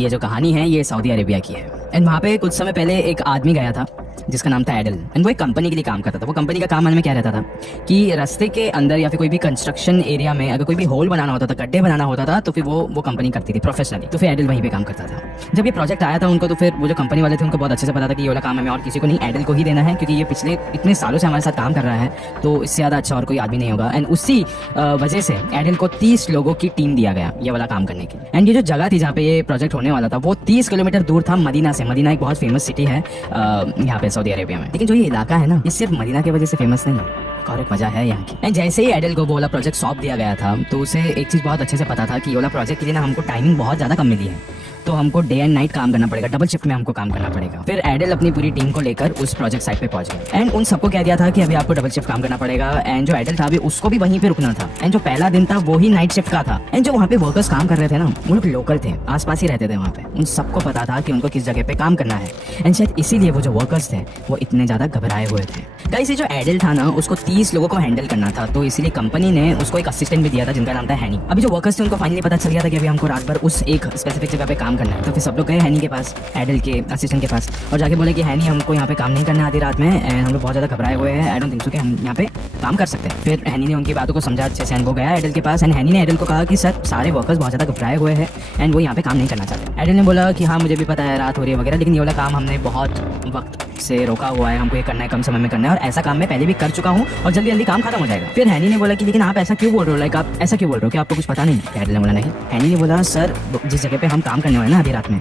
कि ये जो कहानी है ये सऊदी अरेबिया की है। एंड वहाँ पे कुछ समय पहले एक आदमी गया था जिसका नाम था एडल। एंड वो एक कंपनी के लिए काम करता था। वो कंपनी का काम में क्या रहता था कि रास्ते के अंदर या फिर कोई भी कंस्ट्रक्शन एरिया में अगर कोई भी होल बनाना होता था, गड्ढे बनाना होता था, तो फिर वो कंपनी करती थी प्रोफेशनली। तो फिर एडल वहीं पे काम करता था। जब ये प्रोजेक्ट आया था उनको, तो फिर वो जो कंपनी वाले थे उनको बहुत अच्छे से पता था कि ये वाला काम हमें और किसी को नहीं, एडल को ही देना है, क्योंकि ये पिछले इतने सालों से हमारे साथ काम कर रहा है, तो इससे ज़्यादा अच्छा और कोई आदमी नहीं होगा। एंड उसी वजह से एडल को 30 लोगों की टीम दिया गया ये वाला काम करने के लिए। एंड ये जो जगह थी जहाँ पे ये प्रोजेक्ट होने वाला था वो 30 किलोमीटर दूर था मदीना से। मदीना एक बहुत फेमस सिटी है यहाँ पे सऊदी अरेबिया में। लेकिन जो ये इलाका है ना, ये सिर्फ मदीना की वजह से फेमस नहीं है, और एक वजह है यहाँ की। एंड जैसे ही एडल को वो वाला प्रोजेक्ट सौंप दिया गया था, तो उसे एक चीज़ बहुत अच्छे से पता था कि ये वाला प्रोजेक्ट के लिए ना हमको टाइमिंग बहुत ज़्यादा कम मिली है, तो हमको डे एंड नाइट काम करना पड़ेगा, डबल शिफ्ट में हमको काम करना पड़ेगा। फिर एडल अपनी पूरी टीम को लेकर उस प्रोजेक्ट साइट पे पहुंच गया। एंड उन सबको कह दिया था कि अभी आपको डबल शिफ्ट काम करना पड़ेगा। एंड जो एडल था अभी उसको भी वहीं पे रुकना था। एंड जो पहला दिन था वो ही नाइट शिफ्ट का था। एंड जो वहाँ पे वर्कर्स काम कर रहे थे ना, वो लोग लोकल थे, आसपास ही रहते थे वहाँ पे। उन सबको पता था कि उनको किस जगह पे काम करना है। एंड शायद इसीलिए वो जो वर्कर्स थे वो इतने ज्यादा घबराए हुए थे। गाइस, ये जो एडल था ना, उसको 30 लोगों को हैंडल करना था, तो इसीलिए कंपनी ने उसको एक असिस्टेंट भी दिया था जिनका नाम था हैनी। अभी जो वर्कर्स थे उनको फाइनली पता चल गया था कि अभी हमको रात भर उस एक स्पेसिफिक जगह पे काम करना है। तो फिर सब लोग गए हैनी के पास, एडल के असिस्टेंट के पास, और जाके बोले कि हैनी हमको यहाँ पे काम नहीं करना आधी रात में, एंड हम लोग बहुत ज़्यादा घबराए हुए हैं, आई डोंट थिंक सो कि हम यहाँ पे काम कर सकते हैं। फिर हैनी ने उनकी बातों को समझा अच्छे से। एंड वो गया एडल के पास। एंड हैनी ने एडल को कहा कि सर, सारे वर्कर्स बहुत ज़्यादा घबराए हुए हैं एंड वो यहाँ पे काम नहीं करना चाहते। एडल ने बोला कि हाँ मुझे भी पता है रात हो रही है वगैरह, लेकिन ये वाला काम हमने बहुत वक्त से रोका हुआ है, हमको ये करना है, कम समय में करना है, और ऐसा काम मैं पहले भी कर चुका हूँ और जल्दी जल्दी काम खत्म हो जाएगा। फिर हैनी ने बोला कि लेकिन आप ऐसा क्यों बोल रहे हो, लाइक आप ऐसा क्यों बोल रहे हो कि आपको कुछ पता नहीं? एडल ने बोला नहीं। हैनी ने बोला सर, जिस जगह पे हम काम करने वाले ना आधी रात में,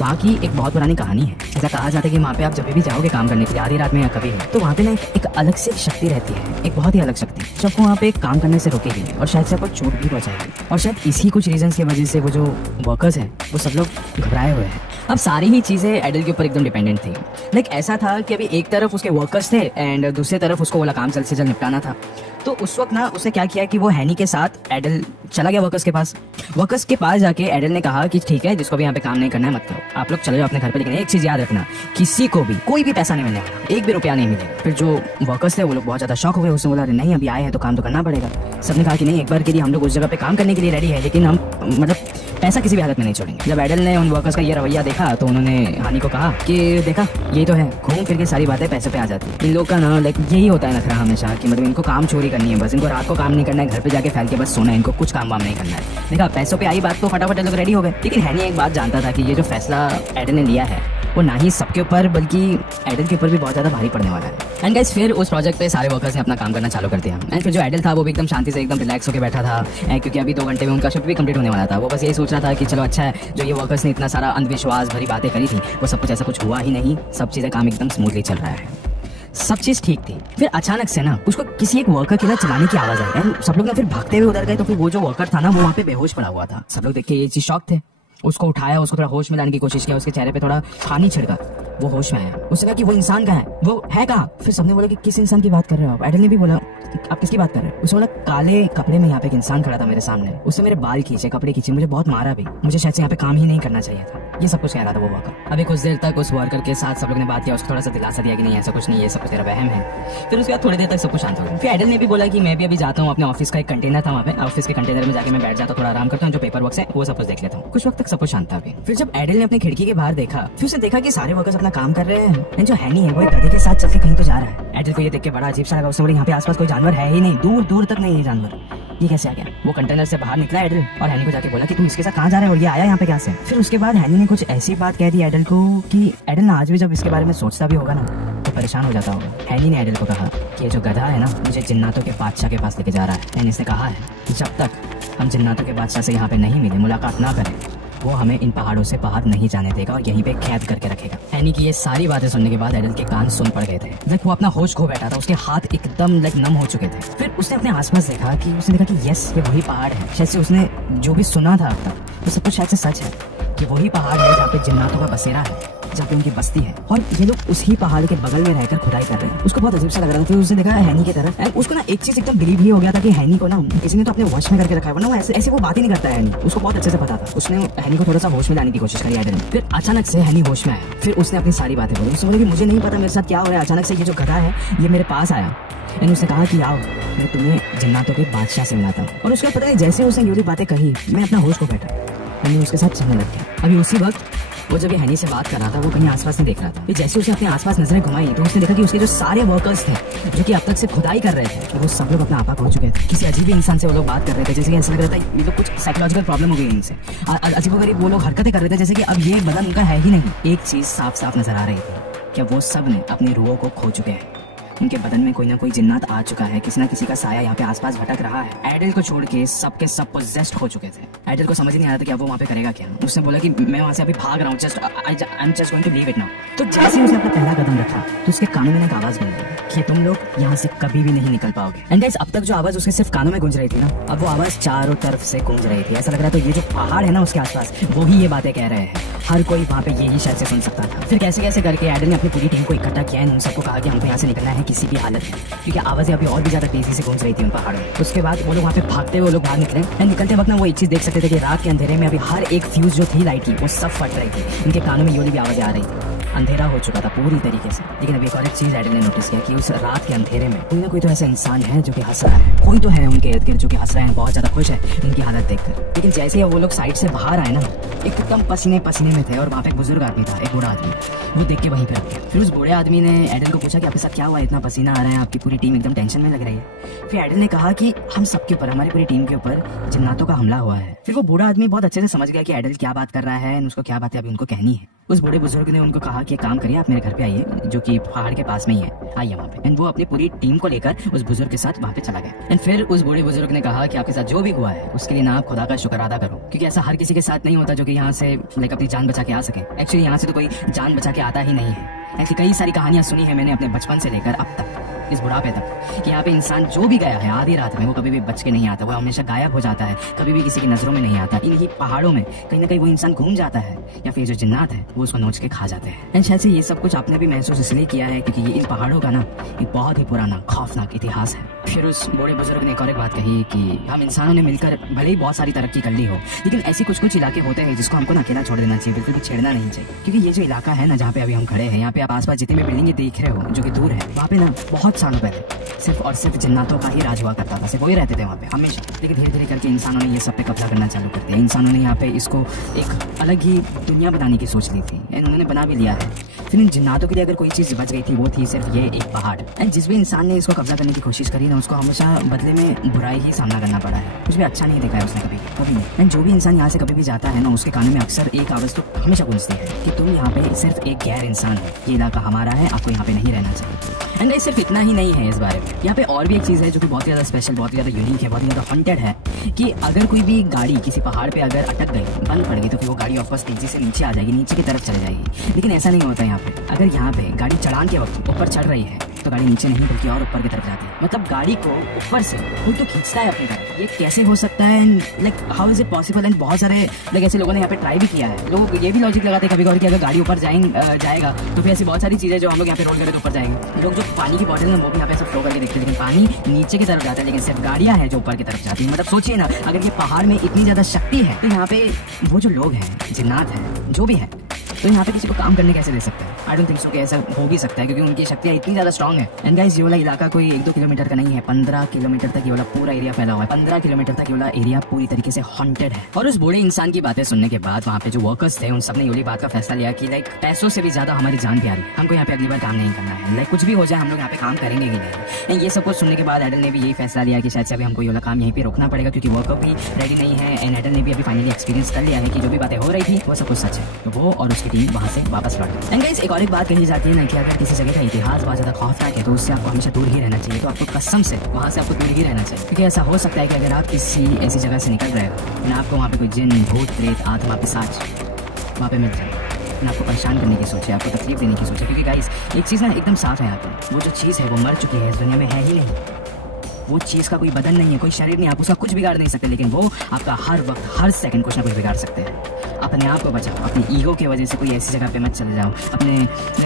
वहाँ की एक बहुत पुरानी कहानी है। ऐसा कहा जाता है कि वहाँ पे आप जब भी जाओगे काम करने के लिए आधी रात में या कभी भी, तो वहाँ पे ना एक अलग से शक्ति रहती है, एक बहुत ही अलग शक्ति, जो आपको वहाँ पे काम करने से रोकेगी और शायद से आपको चोट भी पहुँचाएगी। और शायद इसी कुछ रीजंस की वजह से वो जो वर्कर्स हैं वो सब लोग घबराए हुए हैं। अब सारी ही चीज़ें एडल के ऊपर एकदम डिपेंडेंट थी। लाइक ऐसा था कि अभी एक तरफ उसके वर्कर्स थे एंड दूसरी तरफ उसको वाला काम जल्द से जल्द निपटाना था। तो उस वक्त ना उसने क्या किया कि वो हैनी के साथ एडल चला गया वर्कर्स के पास। वर्कर्स के पास जाके एडल ने कहा कि ठीक है, जिसको भी यहाँ पे काम नहीं करना है मत करो, आप लोग चले जाओ अपने घर पे, लेकिन एक चीज़ याद रखना, किसी को भी कोई भी पैसा नहीं मिलने वाला, एक भी रुपया नहीं मिलेगा। फिर जो वर्कर्स थे वो लोग बहुत ज़्यादा शॉक हो गए। उसने बोला अरे नहीं, अभी आए हैं तो काम तो करना पड़ेगा। सबने कहा कि नहीं, एक बार के लिए हम लोग उस जगह पे काम करने के लिए रेडी है, लेकिन हम मतलब पैसा किसी भी हालत में नहीं छोड़ेंगे। जब एडल ने उन वर्कर्स का ये रवैया देखा तो उन्होंने हानि को कहा कि देखा, यही तो है, घूम फिर के सारी बातें पैसे पे आ जाती है। इन लोग का ना लाइक यही होता है नखरा हमेशा कि मतलब इनको काम चोरी करनी है, बस इनको रात को काम नहीं करना है, घर पे जाके फैल के बस सोना है, इनको कुछ काम वाम नहीं करना है। देखा, पैसों पे आई बात तो फटाफट लोग रेडी हो गए। लेकिन हैनी एक बात जानता था कि ये जो फैसला एडल ने लिया है वो ना ही सबके ऊपर बल्कि एडल के ऊपर भी बहुत ज़्यादा भारी पड़ने वाला है। एंड गाइस, फिर उस प्रोजेक्ट पे सारे वर्कर्स ने अपना काम करना चालू कर दिया। एंड फिर जो एडल था वो भी एकदम शांति से एकदम रिलैक्स होकर बैठा था, क्योंकि अभी 2 घंटे में उनका शिफ्ट भी कंप्लीट होने वाला था। वो बस यही सोच रहा था कि चलो अच्छा है, जो ये वर्कर्स ने इतना सारा अंधविश्वास भरी बातें करी थी वो सब कुछ ऐसा कुछ हुआ ही नहीं, सब चीज़ें काम एकदम स्मूथली चल रहा है, सब चीज़ ठीक थी। फिर अचानक से ना उसको किसी एक वर्कर के ना चलाने की आवाज़ आई एंड सब लोग ना फिर भागते हुए उधर गए। तो फिर वो जो वर्कर था ना वो वहाँ पे बेहोश पड़ा हुआ था। सब लोग देख के ये चीज़ शॉक थे। उसको उठाया, उसको थोड़ा होश में लाने की कोशिश किया, उसके चेहरे पे थोड़ा पानी छिड़का, वो होश में आया। उसने कहा कि वो इंसान कहाँ है, वो है कहाँ? फिर सबने बोला कि किस इंसान की बात कर रहे हो आप? एडल ने भी बोला आप किसकी बात कर रहे हो? उसने बोला काले कपड़े में यहाँ पे एक इंसान खड़ा था मेरे सामने, उससे मेरे बाल खींचे, कपड़े खींचे, मुझे बहुत मारा भी, मुझे शायद से यहाँ पे काम ही नहीं करना चाहिए था। ये सब कुछ कह रहा था वो वर्कर। अभी कुछ देर तक उस वर्कर के साथ सब लोग ने बात किया, उसको थोड़ा सा दिलासा दिया कि नहीं ऐसा कुछ नहीं है, सब कुछ तेरा वहम है। फिर उसके बाद थोड़ी देर तक सब कुछ शांत हो गया। फिर एडल ने भी बोला कि मैं भी अभी जाता हूँ, अपने ऑफिस का एक कंटेनर था वहाँ पे, ऑफिस के कंटेनर में जाके मैं बैठ जाता हूँ, थोड़ा आराम करता हूँ, जो पेपर वर्क है वो सब कुछ देख लेता हूँ। कुछ वक्त तक सब कुछ शांत था। फिर जब एडल ने अपनी खिड़की के बाहर देखा, फिर उसने देखा कि सारे वर्कर्स अपना काम कर रहे हैं, जो हैनी है वो एक गधे के साथ चल के कहीं तो जा रहा है। एडल को ये देख के बड़ा अजीब सा लगा। उसने बोला यहाँ पे आसपास कोई जानवर है ही नहीं, दूर दूर तक नहीं है जानवर, ये कैसे आ गया? वो कंटेनर से बाहर निकला एडल और हैनी को जाके बोला कि तू इसके साथ कहाँ जा रहा है और ये आया यहाँ पे क्या से? फिर उसके बाद हैनी ने कुछ ऐसी बात कह दी एडल को कि एडल ना आज भी जब इसके बारे में सोचता भी होगा ना तो परेशान हो जाता होगा। हैनी ने एडल को कहा कि ये जो गधा है ना मुझे जिन्नातों के बादशाह के पास लेके जा रहा है। हैनी ने कहा है जब तक हम जिन्नातों के बादशाह से यहाँ पे नहीं मिले, मुलाकात ना करें, वो हमें इन पहाड़ों से बाहर नहीं जाने देगा और यहीं पे कैद करके रखेगा। हैनी की ये सारी बातें सुनने के बाद एडल के कान सुन पड़ गए थे। लाइक वो अपना होश खो बैठा था, उसके हाथ एकदम लाइक नम हो चुके थे। फिर उसने अपने आसपास देखा कि उसने देखा कि यस ये वही पहाड़ है। शायद से उसने जो भी सुना था अब तक वो सब कुछ शायद से सच है कि वही पहाड़ है जहाँ पे जिन्नातों का बसेरा है, जहाँ पे उनकी बस्ती है और ये लोग उसी पहाड़ के बगल में रहकर खुदाई कर रहे हैं। उसको बहुत अजीब सा लग रहा था। फिर उसने देखा हैनी की तरफ एंड उसको ना एक चीज एकदम बिलीव ही हो गया था कि हैनी को ना किसी ने तो अपने वश में करके रखा है, वरना वो ऐसे वो बात ही नहीं करता है। हैनी उसको बहुत अच्छे से पता था। उसने हैनी को थोड़ा सा होश में लाने की कोशिश करी एडल ने। फिर अचानक से हैनी होश में आया। फिर उसने अपनी सारी बातें बोली। उसने बोला कि मुझे नहीं पता मेरे साथ क्या हो रहा है, अचानक से ये जो गधा है ये मेरे पास आया एंड उसने कहा कि आओ मैं तुम्हें जिन्नातों के बादशाह से मिलाता हूँ। और उसके बाद पता नहीं जैसे उसने ये बातें कही मैं अपना होश को बैठा मैंने उसके साथ चलने लग गया। अभी उसी वक्त वो जब ये हनी से बात कर रहा था वो कहीं आसपास नहीं देख रहा था। जैसे उसे अपने आसपास नजरें घुमाई तो उसने देखा कि उसके जो सारे वर्कर्स थे जो कि अब तक से खुदाई कर रहे थे वो सब लोग अपना आपा खो चुके थे। किसी अजीब इंसान से वो लोग बात कर रहे थे, जैसे कि ऐसा लग रहा था ये लोग कुछ साइकोलॉजिकल प्रॉब्लम हो गई इनसे। अजीबोगरीब वो लोग हरकतें कर रहे थे जैसे कि अब ये बदन उनका है ही नहीं। एक चीज साफ साफ नजर आ रही थी, क्या वो सब ने अपनी रूहों को खो चुके हैं। उनके बदन में कोई ना कोई जिन्नात आ चुका है, किसी ना किसी का साया यहाँ पे आसपास भटक रहा है। एडल को छोड़ के सब के सब पोजेस्ड हो चुके थे। एडल को समझ नहीं आ रहा था कि अब वो वहाँ पे करेगा क्या। उसने बोला कि मैं वहाँ से अभी भाग रहा हूँ, I am just going to leave it now. तो जैसे ही उसने अपना पहला कदम रखा तो उसके कानों में एक आवाज गूंज गई कि तुम लोग यहाँ से कभी भी नहीं निकल पाओगे। एंड गाइस, अब तक जो आवाज उसके सिर्फ कानों में गूंज रही थी ना, अब वो आवाज चारों तरफ से गूंज रही थी। ऐसा लग रहा था ये जो पहाड़ है ना उसके आसपास वो ही ये बातें कह रहे हैं। हर कोई वहाँ पे यही शायद से सुन सकता था। फिर कैसे कैसे करके एडल ने अपनी पूरी टीम को इकट्ठा किया है, उन सबको कहा कि हमको यहाँ से निकलना है किसी भी हालत में, क्योंकि आवाजें अभी और भी ज्यादा तेजी से गूंज रही थी उन पहाड़ों में। उसके बाद वो लोग वहाँ पे भागते हुए लोग बाहर निकले। एंड निकलते वक्त ना वो एक चीज देख सकते थे कि रात के अंधेरे में अभी हर एक फ्यूज जो थी लाइट की वो सब फट रही थी। उनके कानों में योली भी आवाजें आ रही थी। अंधेरा हो चुका था पूरी तरीके से। लेकिन अभी एक और एक चीज एडल ने नोटिस किया कि उस रात के अंधेरे में कोई ना कोई तो ऐसा इंसान है जो कि हंस रहा है। कोई तो है उनके इर्द गिर्द जो कि हंस रहे हैं, बहुत ज्यादा खुश है उनकी हालत देखकर। लेकिन जैसे ही वो लोग साइड से बाहर आए ना, एकदम पसीने पसीने में थे और वहाँ पे एक बुजुर्ग आदमी था, एक बूढ़ा आदमी। वो देख के वहीं पे रख गया। फिर उस बूढ़े आदमी ने एडल को पूछा कि आपके साथ क्या हुआ, इतना पसीना आ रहा है, आपकी पूरी टीम एकदम टेंशन में लग रही है। फिर एडल ने कहा कि हम सबके ऊपर, हमारी पूरी टीम के ऊपर जिन्नातों का हमला हुआ है। फिर वो बूढ़ा आदमी बहुत अच्छे से समझ गया कि एडल क्या बात कर रहा है, उसको क्या बातें अभी उनको कहनी है। उस बूढ़े बुजुर्ग ने उनको कहा कि एक काम करिए, आप मेरे घर पे आइए जो कि पहाड़ के पास में ही है, आइए वहाँ पे। एंड वो अपनी पूरी टीम को लेकर उस बुजुर्ग के साथ वहाँ पे चला गया। एंड फिर उस बूढ़े बुजुर्ग ने कहा कि आपके साथ जो भी हुआ है उसके लिए ना आप खुदा का शुक्र अदा करो, क्योंकि ऐसा हर किसी के साथ नहीं होता जो कि यहाँ से लाइक अपनी जान बचा के आ सके। एक्चुअली यहाँ से तो कोई जान बचा के आता ही नहीं है। ऐसी कई सारी कहानियां सुनी है मैंने अपने बचपन से लेकर अब तक, इस बुढ़ापे तक, कि यहाँ पे इंसान जो भी गया है आधी रात में वो कभी भी बच के नहीं आता, वो हमेशा गायब हो जाता है, कभी भी किसी की नजरों में नहीं आता। इन्हीं पहाड़ों में कहीं ना कहीं वो इंसान घूम जाता है या फिर जो जिन्नात है वो उसको नोच के खा जाते हैं। एंड शायद से ये सब कुछ आपने भी महसूस इसलिए किया है क्योंकि ये इन पहाड़ों का ना एक बहुत ही पुराना खौफनाक इतिहास है। फिर उस बूढ़े बुजुर्ग ने एक और एक बात कही कि हम इंसानों ने मिलकर भले ही बहुत सारी तरक्की कर ली हो, लेकिन ऐसे कुछ कुछ इलाके होते हैं जिसको हमको ना अकेला छोड़ देना चाहिए, बिल्कुल भी छेड़ना नहीं चाहिए। क्योंकि ये जो इलाका है ना जहाँ पे अभी हम खड़े हैं, यहाँ पे आप आसपास जितनी भी बिल्डिंगें देख रहे हो जो कि दूर है, वहाँ पे ना बहुत सालों पहले सिर्फ और सिर्फ जिन्नातों का ही राज हुआ करता था, सिर्फ वही रहते थे वहाँ पे हमेशा। लेकिन धीरे धीरे करके इंसानों ने ये सब पे कब्जा करना चालू कर दिया। इंसानों ने यहाँ पे इसको एक अलग ही दुनिया बनाने की सोच ली थी, एंड उन्होंने बना भी लिया है। फिर इन जिन्नातों के लिए अगर कोई चीज़ बच गई थी वो थी सिर्फ ये एक पहाड़। एंड जिस भी इंसान ने इसको कब्जा करने की कोशिश करी ना, उसको हमेशा बदले में बुराई ही सामना करना पड़ा है, कुछ भी अच्छा नहीं देखा है उसने कभी नहीं। एंड जो भी इंसान यहाँ से कभी भी जाता है ना, उसके कानों में अक्सर एक आवाज़ तो हमेशा गूंजती है कि तुम यहाँ पे सिर्फ एक गैर इंसान हो, ये इलाका हमारा है, आपको यहाँ पे नहीं रहना चाहिए। एंड सिर्फ इतना ही नहीं है इस बारे में, यहाँ पे और भी एक चीज़ है जो कि बहुत ज़्यादा स्पेशल, बहुत ज़्यादा यूनिक है, बहुत ज़्यादा हॉन्टेड है कि अगर कोई भी गाड़ी किसी पहाड़ पे अगर अटक गई, बंद पड़ गई, तो फिर वो गाड़ी ऑफकोर्स तेजी से नीचे आ जाएगी, नीचे की तरफ चली जाएगी। लेकिन ऐसा नहीं होता यहाँ पे। अगर यहाँ पे गाड़ी चढ़ान के वक्त ऊपर चढ़ रही है तो गाड़ी नीचे नहीं बल्कि और ऊपर की तरफ जाती है। मतलब गाड़ी को ऊपर से कोई तो खींचता है अपनी तरफ। ये कैसे हो सकता है, like how is it possible? And बहुत सारे लाइक ऐसे लोगों ने यहाँ पे ट्राई भी किया है। लोग ये भी लॉजिक लगाते हैं कभी कभी कि अगर गाड़ी ऊपर जाएगा तो फिर ऐसी बहुत सारी चीजें जो हम लोग यहाँ पे रोल करें तो ऊपर जाएंगे। लोग जो पानी की बॉटल है वो भी यहाँ पे सब फ्लो करके देखते हैं, लेकिन पानी नीचे की तरफ जाता है, लेकिन सिर्फ गाड़ियाँ हैं जो ऊपर की तरफ जाती है। मतलब सोचिए ना, अगर ये पहाड़ में इतनी ज्यादा शक्ति है तो यहाँ पे वो जो लोग हैं, जिन्नात हैं, जो भी है, तो यहाँ पे किसी को काम करने कैसे दे सकते हैं? आई डोंट थिंक सो कि ऐसा हो भी सकता है, क्योंकि उनकी शक्तियाँ इतनी ज्यादा स्ट्रॉन्ग है। एंड गाइस, ये वाला इलाका कोई 1-2 किलोमीटर का नहीं है, 15 किलोमीटर तक ये वाला पूरा एरिया फैला हुआ है। 15 किलोमीटर तक ये वाला एरिया पूरी तरीके से हॉन्टेड है। और उस बूढ़े इंसान की बातें सुनने के बाद वहाँ पे जो वर्कर्स थे उन सब ने ये बात का फैसला लिया कि लाइक पैसों से भी ज्यादा हमारी जान प्यारी, हमको यहाँ पे अगली बार काम नहीं करना है। लाइक कुछ भी हो जाए हम लोग यहाँ पे काम करेंगे ही नहीं। ये सब कुछ सुनने के बाद एडल ने भी यही फैसला लिया कि शायद से अभी हमको ये वाला काम यहीं पे रोकना पड़ेगा, क्योंकि वर्कर भी रेडी नहीं है। एंड एडल ने भी अभी फाइनली एक्सपीरियंस कर लिया है कि जो भी बातें हो रही थी वो सब कुछ सच है। तो वो और उसकी टीम वहाँ से वापस लौट गई। एंड गाइस, एक और एक बात कही जाती है ना कि अगर किसी जगह का इतिहास बहुत ज्यादा खौफनाक है तो उससे आपको हमेशा दूर ही रहना चाहिए। तो आपको कसम से वहाँ से आपको दूर ही रहना चाहिए, क्योंकि ऐसा हो सकता है कि अगर आप किसी ऐसी जगह से निकल रहे हो ना, आपको वहाँ पे कोई जिन, भूत, प्रेत, आत्मा, पिशाच वहाँ पे मिल जाए ना, आपको परेशान करने की सोचे, आपको तकलीफ देने की सोचे। क्योंकि गाइस, एक चीज़ ना एकदम साफ है यहाँ पे, वो जो चीज़ है वो मर चुकी है, इस दुनिया में है ही नहीं। वो चीज़ का कोई बदन नहीं है, कोई शरीर नहीं, आप उसका कुछ बिगाड़ नहीं सकते, लेकिन वो आपका हर वक्त हर सेकंड कुछ ना कुछ बिगाड़ सकते हैं। अपने आप को बचाओ, अपनी ईगो की वजह से कोई ऐसी जगह पे मत चले जाओ। अपने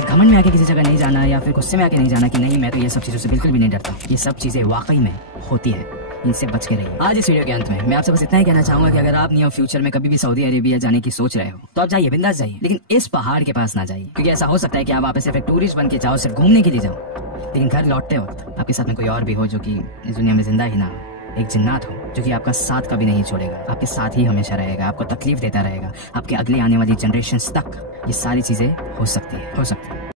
घमंड में आके किसी जगह नहीं जाना, या फिर गुस्से में आके नहीं जाना कि नहीं मैं तो ये सब चीज़ों से बिल्कुल भी नहीं डरता। ये सब चीज़ें वाकई में होती है, इनसे बच के रहिए। आज इस वीडियो के अंत में मैं आपसे बस इतना ही कहना चाहूंगा कि अगर आप नियर फ्यूचर में कभी भी सऊदी अरेबिया जाने की सोच रहे हो तो आप जाइए, बिंदास जाइए, लेकिन इस पहाड़ के पास ना जाइए, क्योंकि ऐसा हो सकता है कि आप वहाँ पे सिर्फ एक टूरिस्ट बन के जाओ, सिर्फ घूमने के लिए जाओ, लेकिन घर लौटते वक्त आपके साथ में कोई और भी हो जो कि इस दुनिया में जिंदा ही ना हो, एक जिन्नात हो जो कि आपका साथ कभी नहीं छोड़ेगा, आपके साथ ही हमेशा रहेगा, आपको तकलीफ देता रहेगा, आपके अगले आने वाली जनरेशन तक ये सारी चीज़ें हो सकती है।